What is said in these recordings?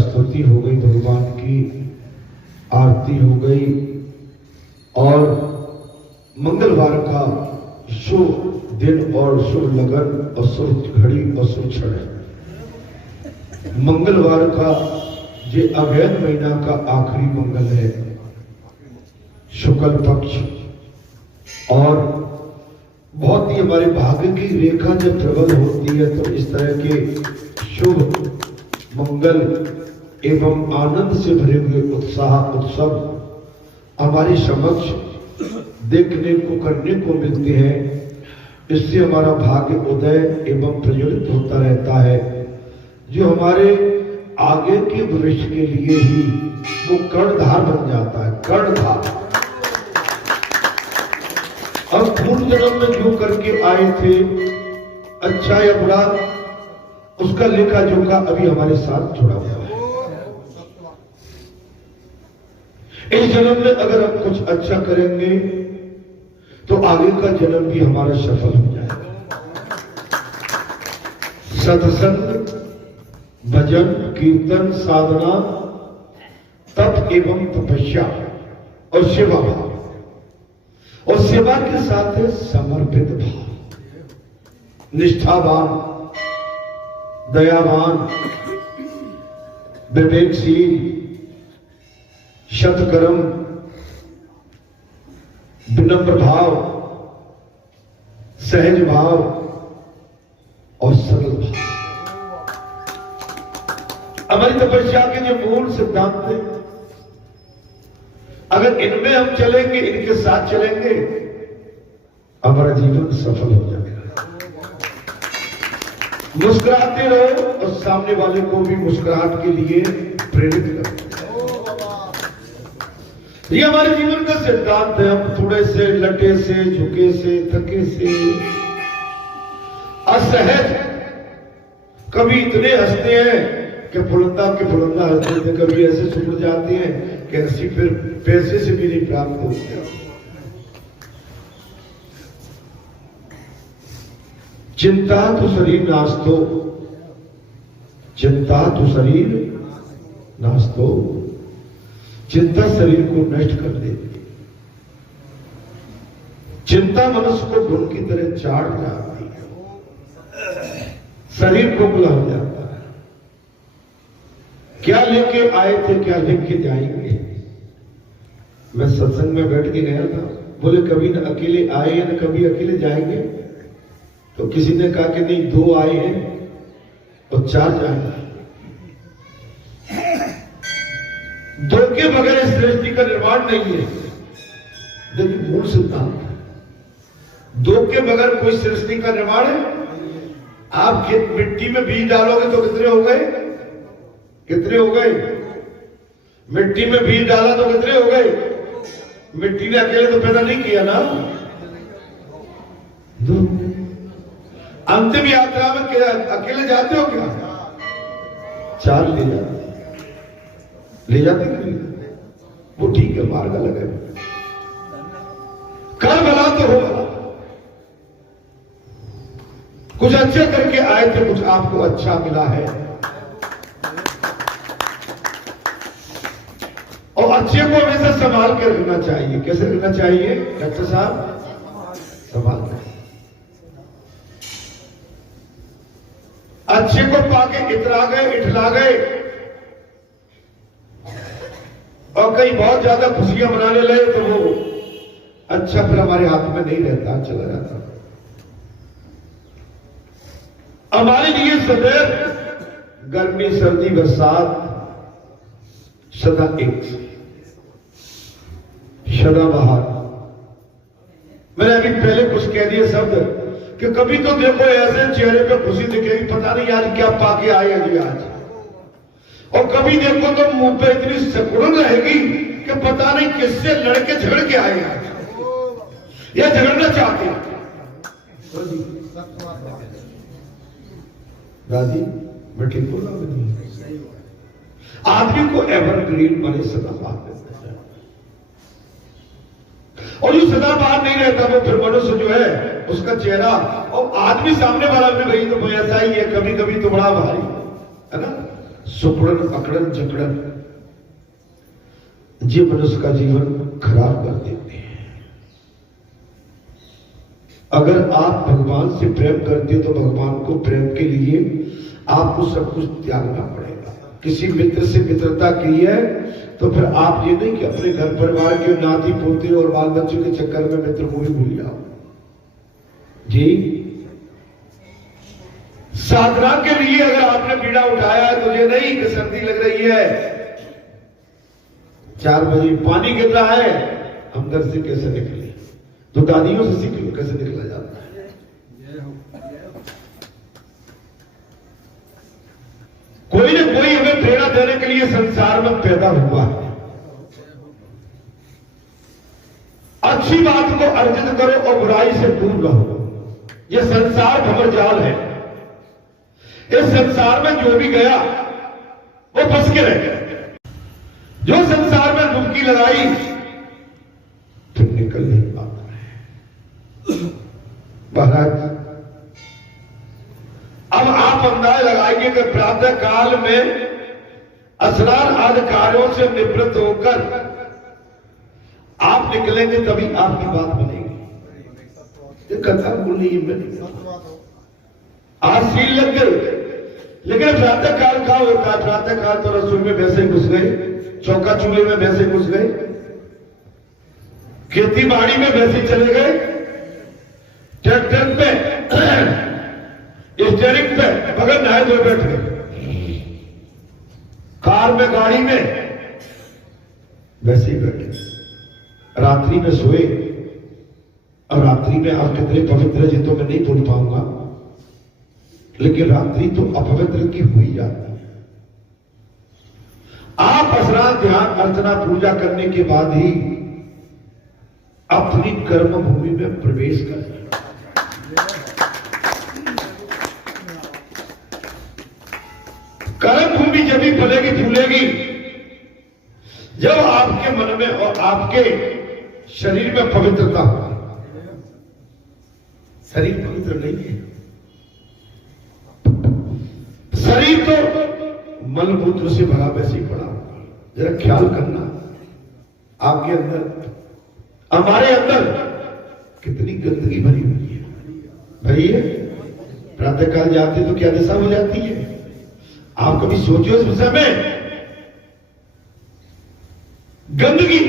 स्तुति हो गई, भगवान की आरती हो गई और मंगलवार का शुभ दिन और शुभ लगन और शुभ घड़ी और शुभ क्षण है। मंगलवार का ये अवैध महीना का आखिरी मंगल है, शुक्ल पक्ष, और बहुत ही हमारे भाग्य की रेखा जब प्रबल होती है तो इस तरह के शुभ मंगल एवं आनंद से भरे हुए उत्साह उत्सव हमारे समक्ष देखने को करने को मिलते हैं। इससे हमारा भाग्य उदय एवं प्रज्वलित होता रहता है, जो हमारे आगे के भविष्य के लिए ही वो कर्णधार बन जाता है। कर्णधार अब पूर्व जन्म में जो करके आए थे, अच्छा या बुरा, उसका लेखा जोखा अभी हमारे साथ जुड़ा हुआ है। इस जन्म में अगर हम कुछ अच्छा करेंगे तो आगे का जन्म भी हमारा सफल हो जाएगा। सत्संग, भजन, कीर्तन, साधना, तप एवं तपस्या और सेवा भाव, और सेवा के साथ है समर्पित भाव, निष्ठावान, दयावान, विवेकशील, सत्कर्म, विनम्र भाव, सहज भाव और सरल भाव। हमारी तपस्या के जो मूल सिद्धांत हैं, अगर इनमें हम चलेंगे, इनके साथ चलेंगे, हमारा जीवन सफल हो जाएगा। मुस्कुराते रहो और सामने वाले को भी मुस्कुराहट के लिए प्रेरित करो। ये हमारे जीवन का सिद्धांत है। हम थोड़े से लटे से, झुके से, थके से, असहज, कभी इतने हंसते हैं कि फुलंदा हंसते थे, कभी ऐसे सुधर जाते हैं कि हंसी फिर पैसे से भी नहीं प्राप्त होती। चिंता तो शरीर नास्तो, चिंता तो शरीर नास्तो। चिंता शरीर को नष्ट कर देती, चिंता मनुष्य को घुन की तरह चाट जाती है, शरीर खोखला हो जाता है। क्या लेके आए थे, क्या लेके जाएंगे। मैं सत्संग में बैठ के गया था, बोले कभी न अकेले आए हैं न कभी अकेले जाएंगे। तो किसी ने कहा कि नहीं, 2 आए हैं और 4 जाएंगे। 2 के बगैर इस सृष्टि का निर्माण नहीं है। देखिए मूल सिद्धांत, 2 के बगैर कोई सृष्टि का निर्माण है। आप खेत मिट्टी में बीज डालोगे तो कितने हो गए, कितने हो गए। मिट्टी में बीज डाला तो कितने हो गए। मिट्टी ने अकेले तो पैदा नहीं किया ना। 2 अंतिम यात्रा में अकेले जाते हो क्या। 4 ले जाते नहीं। वो ठीक है, मार्ग अलग है। कर भला तो हो भला। कुछ अच्छा करके आए थे, कुछ आपको अच्छा मिला है। और अच्छे को हमेशा संभाल के रखना चाहिए। कैसे रखना चाहिए डॉक्टर साहब, संभाल कर। अच्छे को पाके इतरा गए, इठला गए और कहीं बहुत ज्यादा खुशियां मनाने लगे तो वो अच्छा फिर हमारे हाथ में नहीं रहता, चला जाता। हमारे लिए सदैव गर्मी, सर्दी, बरसात सदा एक, सदाबहार। मैंने अभी पहले कुछ कह दिए शब्द कि कभी तो देखो ऐसे चेहरे पे खुशी दिखेगी, पता नहीं आज क्या पाके आए अभी आज। और कभी देखो तो मुंह पे इतनी सिकुड़न रहेगी कि पता नहीं किससे लड़के झगड़ के आए आज या झगड़ना चाहते हैं। दादी मैं ठीक बोला नहीं। आदमी को एवरग्रीन बने सदाबहार रहना चाहिए। और जो सदाबहार नहीं रहता वो फिर मनुष्य जो है उसका चेहरा और आदमी सामने वाला भी भाई तो ऐसा ही है, कभी कभी तो बड़ा भारी है ना, सुकड़न अकड़न जकड़न, ये मनुष्य का जीवन खराब कर देते हैं। अगर आप भगवान से प्रेम करते हो तो भगवान को प्रेम के लिए आपको सब कुछ त्यागना पड़ेगा। किसी मित्र से मित्रता की है तो फिर आप ये नहीं कि अपने घर परिवार के नाती पोते और बाल बच्चों के चक्कर में मित्र को ही भूल जाओ। जी साधना के लिए अगर आपने बीड़ा उठाया है तो ये नहीं कि सर्दी लग रही है, 4 बजे पानी गिर रहा है, अंदर से कैसे निकले। तो दादियों से सीख लो कैसे निकला जाता है। कोई ना कोई हमें प्रेरणा देने के लिए संसार में पैदा हुआ है। अच्छी बात को अर्जित करो और बुराई से दूर रहो। यह संसार भंवरजाल है। इस संसार में जो भी गया वो फंस के रह गया। जो संसार में डुबकी लगाई फिर निकल नहीं पाता है। महाराज अब आप अंदाज लगाएंगे कि प्रातः काल में स्नान आदि कार्यों से निवृत्त होकर आप निकलेंगे तभी आपकी बात बनेगी। ये कथा बोलनी है। आज सील लग गए लेकिन प्रातः काल क्या होता है? प्रातः काल तो रसोई में वैसे घुस गए, चौका चूल्हे में वैसे घुस गए, खेती बाड़ी में वैसे चले गए, ट्रैक्टर पे स्टीयरिंग पे बगैर नहाए धोए बैठ गए, कार में गाड़ी में वैसे ही बैठे, रात्रि में सोए। और रात्रि में आप कितने पवित्र जी तो मैं नहीं बोल पाऊंगा, लेकिन रात्रि तो अपवित्र की हुई जाती है। आप स्नान ध्यान अर्चना पूजा करने के बाद ही अपनी कर्म भूमि में प्रवेश करें। कर्म भूमि जब भी फलेगी फूलेगी जब आपके मन में और आपके शरीर में पवित्रता हो। शरीर पवित्र नहीं है, शरीर तो मलमूत्र से भरा वैसे ही पड़ा। जरा ख्याल करना, आपके अंदर हमारे अंदर कितनी गंदगी भरी हुई है। भरी है। प्रातः काल जाते तो क्या दशा हो जाती है? आप कभी सोचो इस विषय में? गंदगी।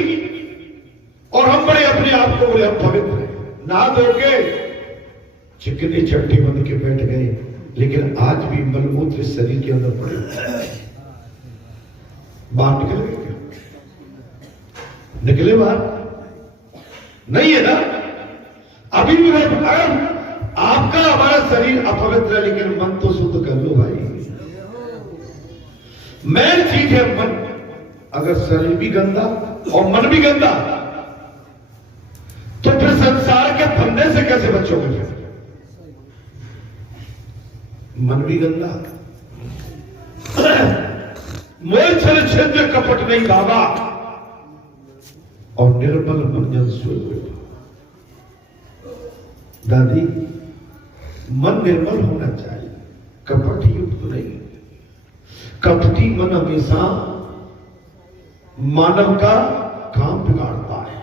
और हम बड़े अपने आप को बोले हम पवित्र हैं, नहा धो के चिकनी चट्टी बन के बैठ गए, लेकिन आज भी मलमूत्र शरीर के अंदर पड़े, बाहर निकल गए क्या? निकले बाहर नहीं है ना? अभी भी अगर आपका हमारा शरीर अपवित्र है, लेकिन मन तो शुद्ध कर लो भाई। मेन चीज है मन। अगर शरीर भी गंदा और मन भी गंदा तो फिर संसार के फंदे से कैसे बचोगे? फिर मन भी गंदा, मोह छल छिद्र कपट नहीं गावा, और निर्मल मन जन सूर्य। दादी, मन निर्मल होना चाहिए, कपट युक्त नहीं। कपटी मन हमेशा मानव का काम बिगाड़ता है,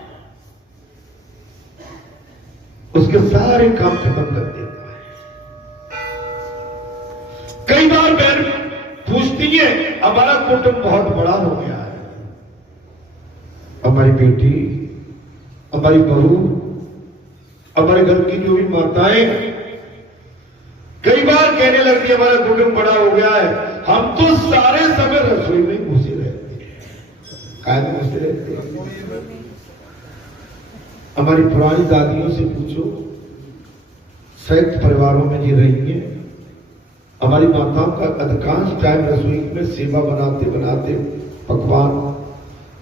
उसके सारे काम खत्म कर देता है। कई बार बहन पूछती है, हमारा कुटुंब बहुत बड़ा हो गया है, हमारी बेटी, हमारी बहू, हमारे घर की जो भी माताएं कई बार कहने लगती है हमारा कुटुंब बड़ा हो गया है, हम तो सारे समय रसोई में घुसे रहते हैं। कायम घुसे रहते हैं। हमारी पुरानी दादियों से पूछो, संयुक्त परिवारों में जी रही हैं, हमारी माताओं का अधिकांश टाइम रसोई में सेवा बनाते बनाते, पकवान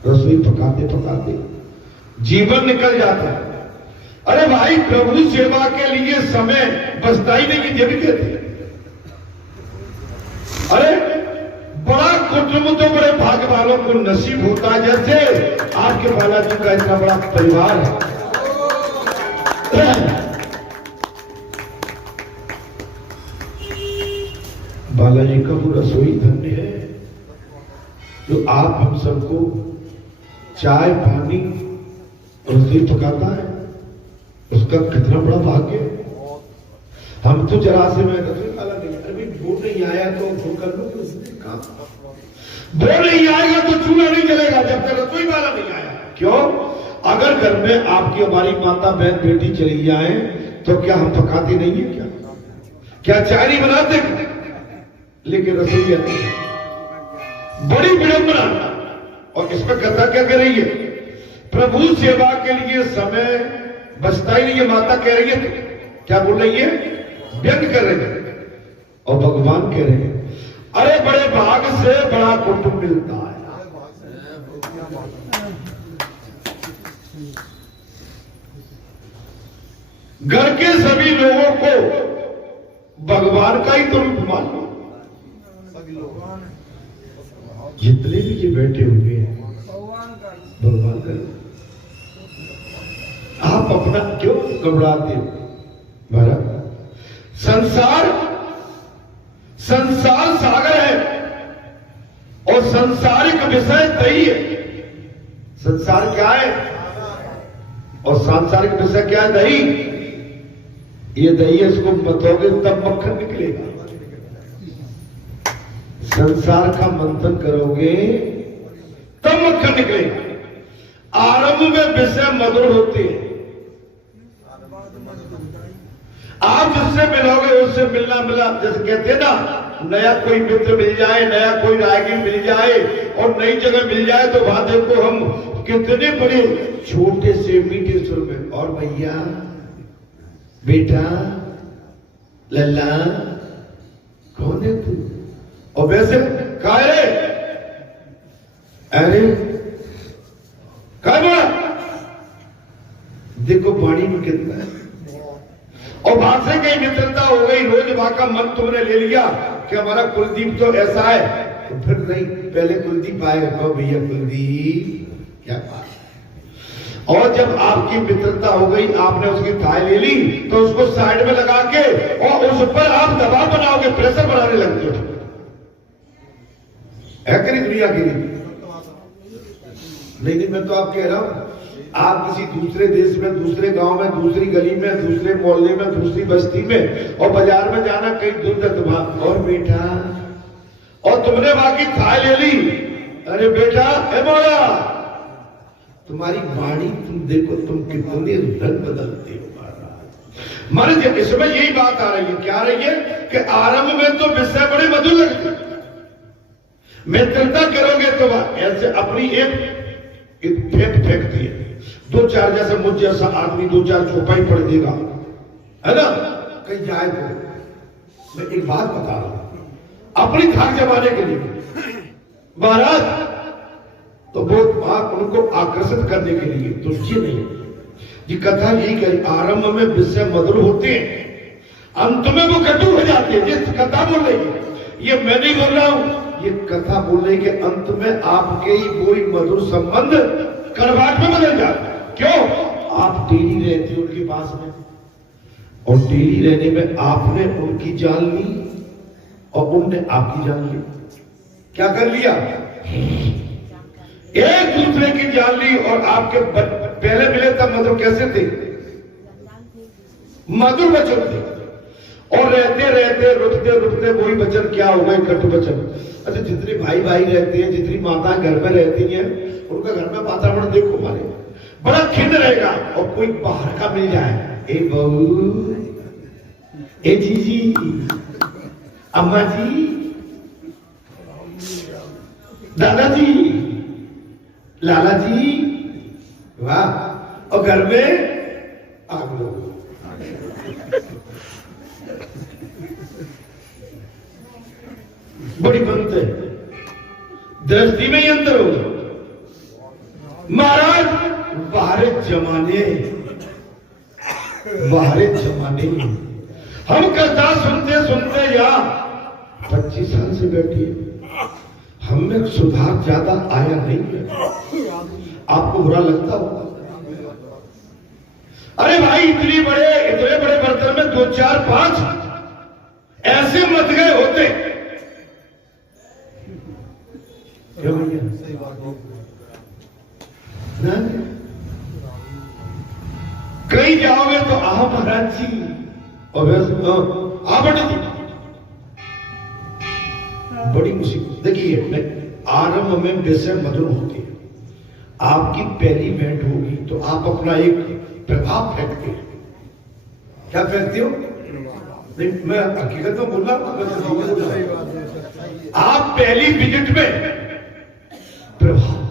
रसोई पकाते पकाते जीवन निकल जाता है। अरे भाई, प्रभु सेवा के लिए समय बचता ही नहीं, ये भी कहते हैं। अरे बड़ा कुटुंब तो बड़े भाग्य वालों को नसीब होता है, जैसे आपके बालाजी का इतना बड़ा परिवार है। बालाजी का वो रसोई धन्य है जो आप हम सबको चाय पानी रसोई पकाता है, उसका कितना बड़ा भाग्य है। हम तो जरा से मैं रसोई वाला नहीं, अरे वो नहीं आया तो वो कर लो, काम वो नहीं आएगा तो चूल्हा नहीं जलेगा जब तक रसोई वाला नहीं आया। क्यों? अगर घर में आपकी हमारी माता बहन बेटी चली जाए तो क्या हम पकाते नहीं है? क्या चाय नहीं बनाते? लेकिन रसोईया नहीं। बड़ी विडंबना। और इसमें कथा क्या कर रही है? प्रभु सेवा के लिए समय बचता ही नहीं है। माता कह रही है, क्या बोल रही है? व्यंग कर रहे हैं। और भगवान कह रहे हैं, अरे बड़े भाग से बड़ा कुटुंब मिलता है। घर के सभी लोगों को भगवान का ही तो रूप मानो। जितने भी ये बैठे हुए हैं भगवान का। आप अपना क्यों घबराते हो? महाराज, संसार सागर है और संसारिक विषय दही है। संसार क्या है और सांसारिक विषय क्या है? दही। ये दही है, इसको मतोगे तब मक्खन निकलेगा। संसार का मंथन करोगे तब मक्खन निकलेगा। आरंभ में विषय मधुर होते हैं। आप जिससे मिलोगे उससे मिलना मिला, जैसे कहते हैं ना, नया कोई मित्र मिल जाए, नया कोई राहगीर मिल जाए और नई जगह मिल जाए तो वहां देखो हम कितने बड़े छोटे से मीठे सुर में, और भैया, बेटा, लल्ला, कौन है तू? और वैसे कहा रे, अरे कहा बोला, देखो वाणी में कितना है। और वहां से कहीं मित्रता हो गई, रोज वहां का मन तुमने ले लिया कि हमारा कुलदीप तो ऐसा है, तो फिर नहीं, पहले कुलदीप आएगा, कहो भैया कुलदीप क्या बात। और जब आपकी मित्रता हो गई, आपने उसकी थाई ले ली, तो उसको साइड में लगा के और उस पर आप दबाव बनाओगे, प्रेशर बनाने लगते हो। है कि नहीं दुनिया की? नहीं, मैं तो आप कह रहा हूं, आप किसी दूसरे देश में, दूसरे गांव में, दूसरी गली में, दूसरे मोहल्ले में, दूसरी बस्ती में और बाजार में जाना कहीं दूर तक तुम्हारा, और बेटा, और तुमने बाकी थाई ले ली, अरे बेटा, ए बोला, तुम्हारी वाणी तुम देखो, तुम कितने रंग बदलते हो महाराज। मन इसमें यही बात आ रही है, क्या आ रही है कि आरंभ में तो विषय बड़े मधुर लगते, मित्रता करोगे तो ऐसे अपनी एक फेंकती है। दो चार, जैसे मुझ जैसा आदमी दो चार चौपाई पढ़ देगा, है ना, कहीं जाए तो। मैं एक बात बता रहा हूं, अपनी थाक जमाने के लिए महाराज, तो वो उनको आकर्षित करने के लिए, तो ये नहीं, ये कथा यही कही, आरंभ में विषय मधुर होते हैं, अंत में वो कटु हो जाते हैं। जिस कथा बोल रही है, ये मैं नहीं बोल रहा हूं, ये कथा बोल रही कि अंत में आपके ही कोई मधुर संबंध कड़वाहट में बदल जाता है। क्यों? आप डेली रहते हो उनके पास में, और डेली रहने में आपने उनकी जान ली और उनने आपकी जान ली। क्या कर लिया? एक दूसरे की जान ली। और आपके पहले मिले तब मधुर कैसे थे? मधुर वचन थे, और रहते रहते रुकते रुकते वही वचन क्या हो गए? कटु वचन। अच्छा, जितने भाई भाई रहते हैं, जितनी माताएं घर में रहती हैं, उनका घर में वातावरण देखो हमारे बड़ा खिन्न रहेगा। और कोई बाहर का मिल जाए, ए बहू, ए जीजी, अम्मा जी, दादाजी, लाला जी, वाह, और घर में आग लोग। बड़ी बनत है, दृष्टि में ही अंतर होगा महाराज। बाहर जमाने हम कथा सुनते सुनते या 25 साल से बैठी है, हम में सुधार ज्यादा आया नहीं है। आपको बुरा लगता होगा? अरे भाई, इतने बड़े बर्तन में 2 4 5 ऐसे मत गए होते। क्या भैया? सही बात है। कहीं जाओगे तो आओ महाराज जी, और बड़ी मुसीबत। देखिए, आरंभ में विषय मधुर होती है, आपकी पहली भेंट होगी तो आप अपना एक प्रभाव फेंकते हो। क्या फेंकते हो? नहीं, मैं हकीकत में बोल रहा हूं। आप पहली विजिट में प्रभाव,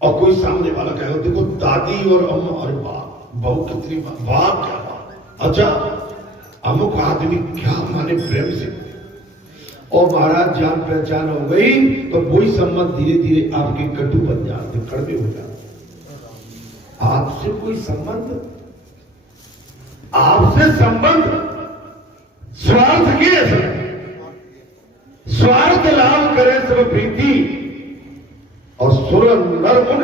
और कोई सामने वाला कहेगा देखो दादी और अम्मा, अरे वाह, बहू कितनी वाह, क्या बात। अच्छा, अमुक आदमी क्या माने प्रेम से, और महाराज जान पहचान हो गई तो वही संबंध धीरे धीरे आपके कटु बन जाते, कड़वे हो जाते। आपसे कोई संबंध, आपसे संबंध स्वार्थ के, स्वार्थ लाभ करे सब प्रीति, और सुर नर मुन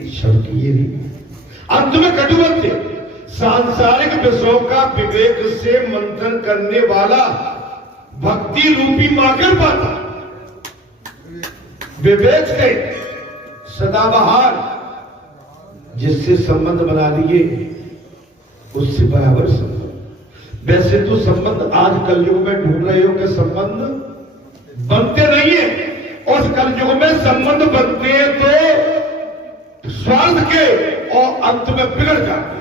ईश्वर की ये अंत में कटुवत थे। सांसारिक विषयों का विवेक से मंथन करने वाला भक्ति रूपी मागर पाता, विवेक से सदाबहार जिससे संबंध बना लिए उससे बराबर संबंध। वैसे तो संबंध आज कलयुग में ढूंढ रहे हो कि संबंध बनते नहीं है। उस कलयुग में संबंध बनते हैं तो स्वार्थ के और अंत में बिगड़ जाते हैं।